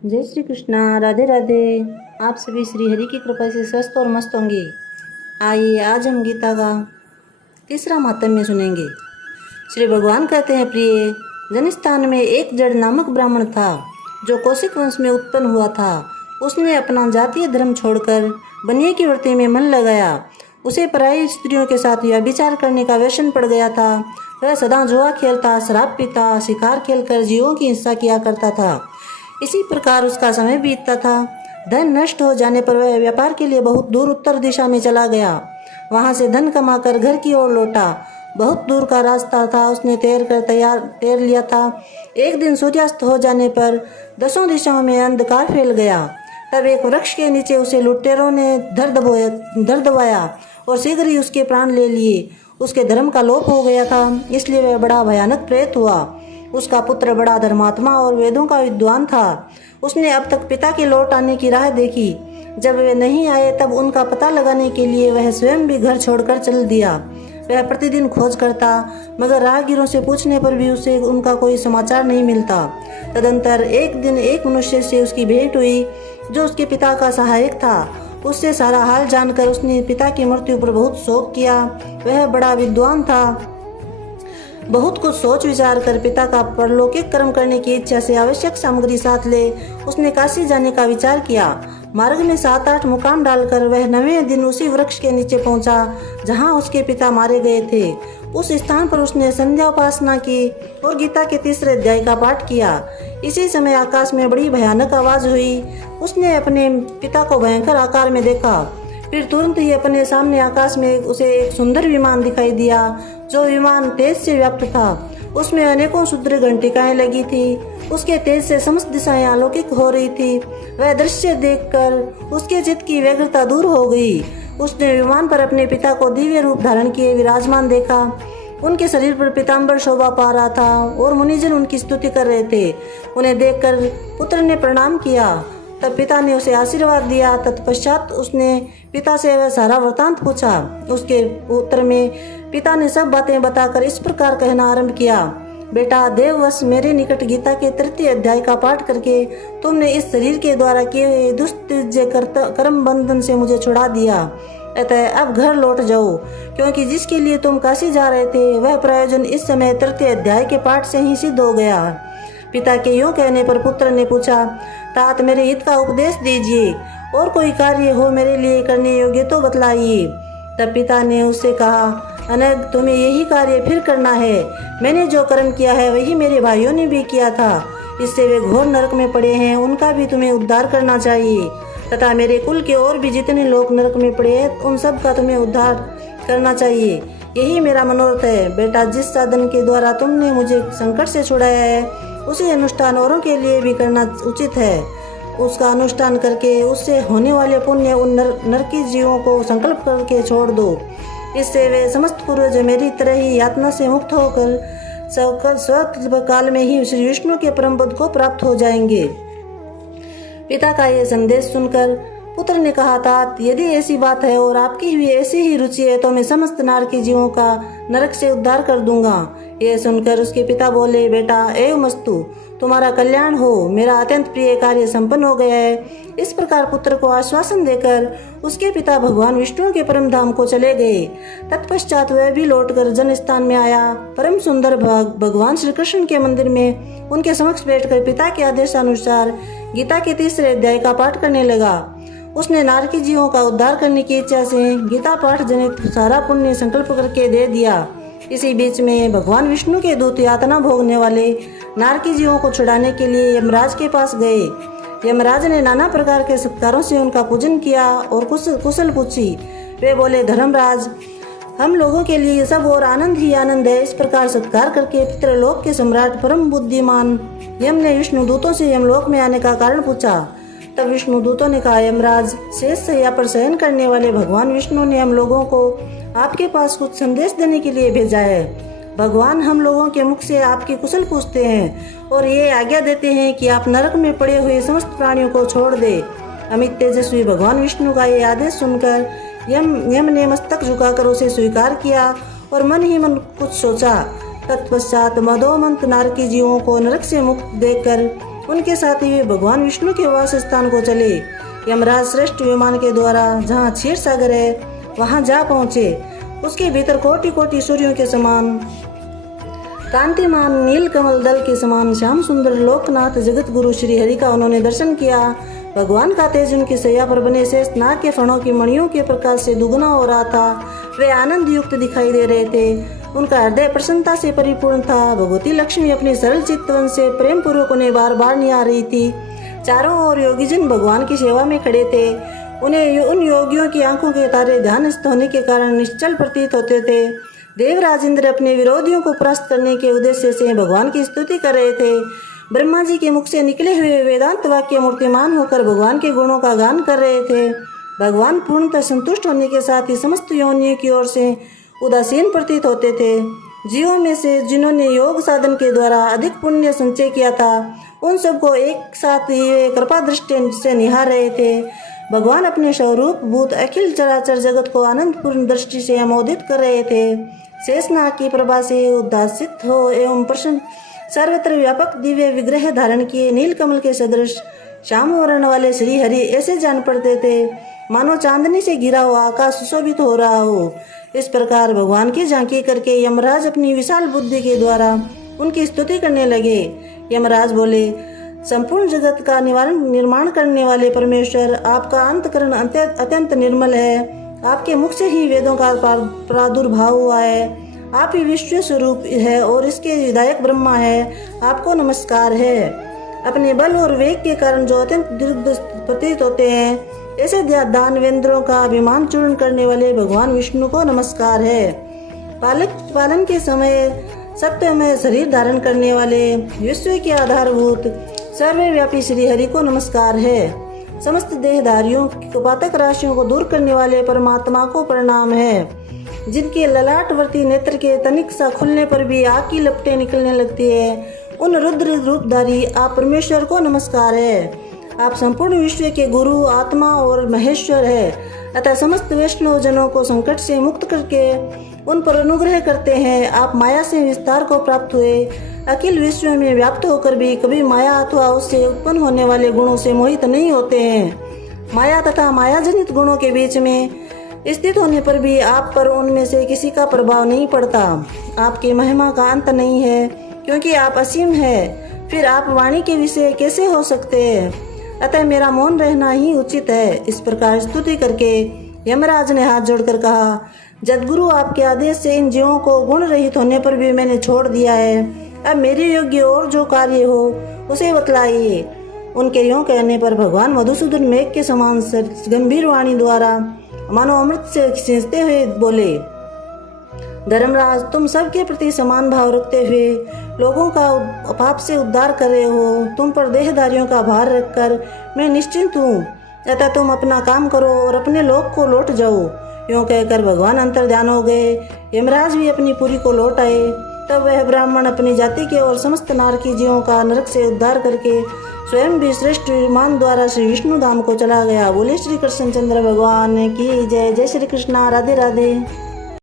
जय श्री कृष्णा। राधे राधे। आप सभी श्री हरि की कृपा से स्वस्थ और मस्त होंगे। आइए आज हम गीता का तीसरा महात्म्य सुनेंगे। श्री भगवान कहते हैं, प्रिय जनस्थान में एक जड़ नामक ब्राह्मण था जो कौशिक वंश में उत्पन्न हुआ था। उसने अपना जातीय धर्म छोड़कर बनिए की वृत्ति में मन लगाया। उसे पराई स्त्रियों के साथ व्यभिचार करने का व्यसन पड़ गया था। वह सदा जुआ खेलता, शराब पीता, शिकार खेलकर जीवों की हिंसा किया करता था। इसी प्रकार उसका समय बीतता था। धन नष्ट हो जाने पर वह व्यापार के लिए बहुत दूर उत्तर दिशा में चला गया। वहां से धन कमाकर घर की ओर लौटा। बहुत दूर का रास्ता था, उसने तैर लिया था। एक दिन सूर्यास्त हो जाने पर दसों दिशाओं में अंधकार फैल गया। तब एक वृक्ष के नीचे उसे लुटेरों ने धर दबाया और शीघ्र ही उसके प्राण ले लिए। उसके धर्म का लोप हो गया था, इसलिए वह बड़ा भयानक प्रेत हुआ। उसका पुत्र बड़ा धर्मात्मा और वेदों का विद्वान था। उसने अब तक पिता के लौट आने की राह देखी। जब वे नहीं आए तब उनका पता लगाने के लिए वह स्वयं भी घर छोड़कर चल दिया। वह प्रतिदिन खोज करता, मगर राहगीरों से पूछने पर भी उसे उनका कोई समाचार नहीं मिलता। तदंतर एक दिन एक मनुष्य से उसकी भेंट हुई जो उसके पिता का सहायक था। उससे सारा हाल जानकर उसने पिता की मृत्यु पर बहुत शोक किया। वह बड़ा विद्वान था। बहुत कुछ सोच विचार कर पिता का परलौकिक कर्म करने की इच्छा से आवश्यक सामग्री साथ ले उसने काशी जाने का विचार किया। मार्ग में 7-8 मुकाम डालकर वह 9वें दिन उसी वृक्ष के नीचे पहुंचा जहां उसके पिता मारे गए थे। उस स्थान पर उसने संध्या उपासना की और गीता के तीसरे अध्याय का पाठ किया। इसी समय आकाश में बड़ी भयानक आवाज हुई। उसने अपने पिता को भयंकर आकार में देखा। फिर तुरंत ही अपने सामने आकाश में उसे एक सुंदर विमान दिखाई दिया। जो विमान तेज से व्याप्त था। उसमें अनेकों शुद्र घंटिकाएं लगी थी। उसके तेज से समस्त दिशाएं अलौकिक हो रही थी। वह दृश्य देखकर उसके चित्त की व्यग्रता दूर हो गई। उसने विमान पर अपने पिता को दिव्य रूप धारण किए विराजमान देखा। उनके शरीर पर पीताम्बर शोभा पा रहा था और मुनिजन उनकी स्तुति कर रहे थे। उन्हें देखकर पुत्र ने प्रणाम किया। तब पिता ने उसे आशीर्वाद दिया। तत्पश्चात उसने पिता से वह सारा वृतांत पूछा। उसके उत्तर में पिता ने सब बातें बताकर इस प्रकार कहना आरंभ किया, बेटा, देववश मेरे निकट गीता के तृतीय अध्याय का पाठ करके तुमने इस शरीर के द्वारा किए हुए दुष्कृत्य कर्म बंधन से मुझे छुड़ा दिया। अतः अब घर लौट जाओ, क्योंकि जिसके लिए तुम काशी जा रहे थे वह प्रयोजन इस समय तृतीय अध्याय के पाठ से ही सिद्ध हो गया। पिता के यूं कहने पर पुत्र ने पूछा, तात मेरे हित का उपदेश दीजिए और कोई कार्य हो मेरे लिए करने योग्य तो बतलाइए। तब पिता ने उससे कहा, अनग, तुम्हें यही कार्य फिर करना है। मैंने जो कर्म किया है वही मेरे भाइयों ने भी किया था। इससे वे घोर नरक में पड़े हैं, उनका भी तुम्हें उद्धार करना चाहिए। तथा मेरे कुल के और भी जितने लोग नरक में पड़े हैं उन सब का तुम्हें उद्धार करना चाहिए। यही मेरा मनोरथ है। बेटा, जिस साधन के द्वारा तुमने मुझे संकट से छुड़ाया है उसी अनुष्ठान औरों के लिए भी करना उचित है। उसका अनुष्ठान करके उससे होने वाले पुण्य उन नरकी जीवों को संकल्प करके छोड़ दो। इससे वे समस्त पूर्वज मेरी तरह ही यातना से मुक्त होकर स्वल्प काल में ही श्री विष्णु के परम पद को प्राप्त हो जाएंगे। पिता का यह संदेश सुनकर पुत्र ने कहा, तात, यदि ऐसी बात है और आपकी भी ऐसी ही रुचि है तो मैं समस्त नारकी जीवों का नरक से उद्धार कर दूंगा। यह सुनकर उसके पिता बोले, बेटा, एवमस्तु, तुम्हारा कल्याण हो। मेरा अत्यंत प्रिय कार्य संपन्न हो गया है। इस प्रकार पुत्र को आश्वासन देकर उसके पिता भगवान विष्णु के परम धाम को चले गए। तत्पश्चात वह भी लौटकर जनस्थान में आया। परम सुंदर भगवान श्री कृष्ण के मंदिर में उनके समक्ष बैठकर पिता के आदेशानुसार गीता के तीसरे अध्याय का पाठ करने लगा। उसने नारकी जीवों का उद्धार करने की इच्छा से गीता पाठ जनित सारा पुण्य संकल्प करके दे दिया। इसी बीच में भगवान विष्णु के दूत यातना भोगने वाले नारकी जीवों को छुड़ाने के लिए यमराज के पास गए। यमराज ने नाना प्रकार के सत्कारों से उनका पूजन किया और कुशल पूछी। वे बोले, धर्मराज, हम लोगों के लिए सब और आनंद ही आनंद है। इस प्रकार सत्कार करके पितृलोक के सम्राट परम बुद्धिमान यम ने विष्णु दूतों से यमलोक में आने का कारण पूछा। तब विष्णु दूतों ने कहा, यमराज, शेष शैया पर शयन करने वाले भगवान विष्णु ने हम लोगों को आपके पास कुछ संदेश देने के लिए भेजा है। भगवान हम लोगों के मुख से आपकी कुशल पूछते हैं और ये आज्ञा देते हैं कि आप नरक में पड़े हुए समस्त प्राणियों को छोड़ दे। अमित तेजस्वी भगवान विष्णु का ये आदेश सुनकर यम ने मस्तक झुकाकर उसे स्वीकार किया और मन ही मन कुछ सोचा। तत्पश्चात मदोमंत नारकी जीवों को नरक से मुक्त देखकर उनके साथ ही वे भगवान विष्णु के वास स्थान को चले। यमराज श्रेष्ठ विमान के द्वारा जहाँ क्षीर सागर है वहाँ जा पहुँचे। उसके भीतर कोटि कोटि सूर्यों के समान कांतिमान नील कमल दल के समान श्याम सुंदर लोकनाथ जगत गुरु श्री हरि का उन्होंने दर्शन किया। भगवान का तेज उनकी सैया पर बने शेष नाग के फणों की मणियों के प्रकाश से दुगना हो रहा था। वे आनंद युक्त दिखाई दे रहे थे। उनका हृदय प्रसन्नता से परिपूर्ण था। भगवती लक्ष्मी अपने सरल चित्तवन से प्रेम पूर्वक उन्हें बार बार निहार रही थी। चारों ओर योगीजन भगवान की सेवा में खड़े थे। उन्हें उन योगियों की आंखों के तारे ध्यानस्थ होने के कारण निश्चल प्रतीत होते थे। देवराज इंद्र अपने विरोधियों को परास्त करने के उद्देश्य से भगवान की स्तुति कर रहे थे। ब्रह्मा जी के मुख से निकले हुए वेदांत वाक्य मूर्तिमान होकर भगवान के गुणों का गान कर रहे थे। भगवान पूर्णतः संतुष्ट होने के साथ ही समस्त योनियों की ओर से उदासीन प्रतीत होते थे। जीवों में से जिन्होंने योग साधन के द्वारा अधिक पुण्य संचय किया था, उन सबको एक साथ ही कृपा दृष्टि से निहार रहे थे। भगवान अपने स्वरूप भूत अखिल चराचर जगत को आनंदपूर्ण दृष्टि से अमोदित कर रहे थे। शेषनाग की प्रभा से उद्भासित हो एवं प्रसन्न सर्वत्र व्यापक दिव्य विग्रह धारण किए नीलकमल के सदृश श्याम वर्ण वाले श्री हरि ऐसे जान पड़ते थे मानो चांदनी से घिरा हुआ आकाश सुशोभित हो रहा हो। इस प्रकार भगवान की झांकी करके यमराज अपनी विशाल बुद्धि के द्वारा उनकी स्तुति करने लगे। यमराज बोले, संपूर्ण जगत का निर्माण करने वाले परमेश्वर, आपका अंतकरण अत्यंत निर्मल है। आपके मुख से ही वेदों का प्रादुर्भाव हुआ है। आप ही विश्व स्वरूप है और इसके विधायक ब्रह्मा है। आपको नमस्कार है। अपने बल और वेग के कारण जो अत्यंत दीर्घ प्रतीत होते हैं, ऐसे दानवेंद्रों का अभिमान चूर्ण करने वाले भगवान विष्णु को नमस्कार है। पालन के समय सत्य में शरीर धारण करने वाले विश्व के आधारभूत सर्वव्यापी श्री हरि को नमस्कार है। समस्त देहधारियों की पातक राशियों को दूर करने वाले परमात्मा को प्रणाम है। जिनके ललाटवर्ती नेत्र के तनिक सा खुलने पर भी आग की लपटें निकलने लगती है, उन रुद्र रूपधारी आप परमेश्वर को नमस्कार है। आप संपूर्ण विश्व के गुरु, आत्मा और महेश्वर है। अतः समस्त वैष्णव जनों को संकट से मुक्त करके उन पर अनुग्रह करते हैं। आप माया से विस्तार को प्राप्त हुए, अखिल विश्व में व्याप्त होकर भी कभी माया अथवा उससे उत्पन्न होने वाले गुणों से मोहित नहीं होते हैं। माया तथा माया जनित गुणों के बीच में स्थित होने पर भी आप पर उनमें से किसी का प्रभाव नहीं पड़ता। आपकी महिमा का अंत नहीं है, क्योंकि आप असीम है। फिर आप वाणी के विषय कैसे हो सकते हैं? अतः मेरा मौन रहना ही उचित है। इस प्रकार स्तुति करके यमराज ने हाथ जोड़कर कहा, जदगुरु, आपके आदेश से इन जीवों को गुण रहित होने पर भी मैंने छोड़ दिया है। अब मेरे योग्य और जो कार्य हो उसे बतलाइए। उनके यूं कहने पर भगवान मधुसूदन मेघ के समान गंभीर वाणी द्वारा मानो अमृत से खींचते हुए बोले, धर्मराज, तुम सबके प्रति समान भाव रखते हुए लोगों का पाप से उद्धार कर रहे हो। तुम पर देहधारियों का भार रखकर मैं निश्चिंत हूँ। अतः तुम अपना काम करो और अपने लोक को लौट जाओ। यूं कहकर भगवान अंतर ध्यान हो गए। यमराज भी अपनी पुरी को लौट आए। तब वह ब्राह्मण अपनी जाति के और समस्त नारकी जीवों का नरक से उद्धार करके स्वयं भी श्रेष्ठ विमान द्वारा श्री विष्णु धाम को चला गया। बोले श्री कृष्ण चंद्र भगवान की जय। जय श्री कृष्ण। राधे राधे।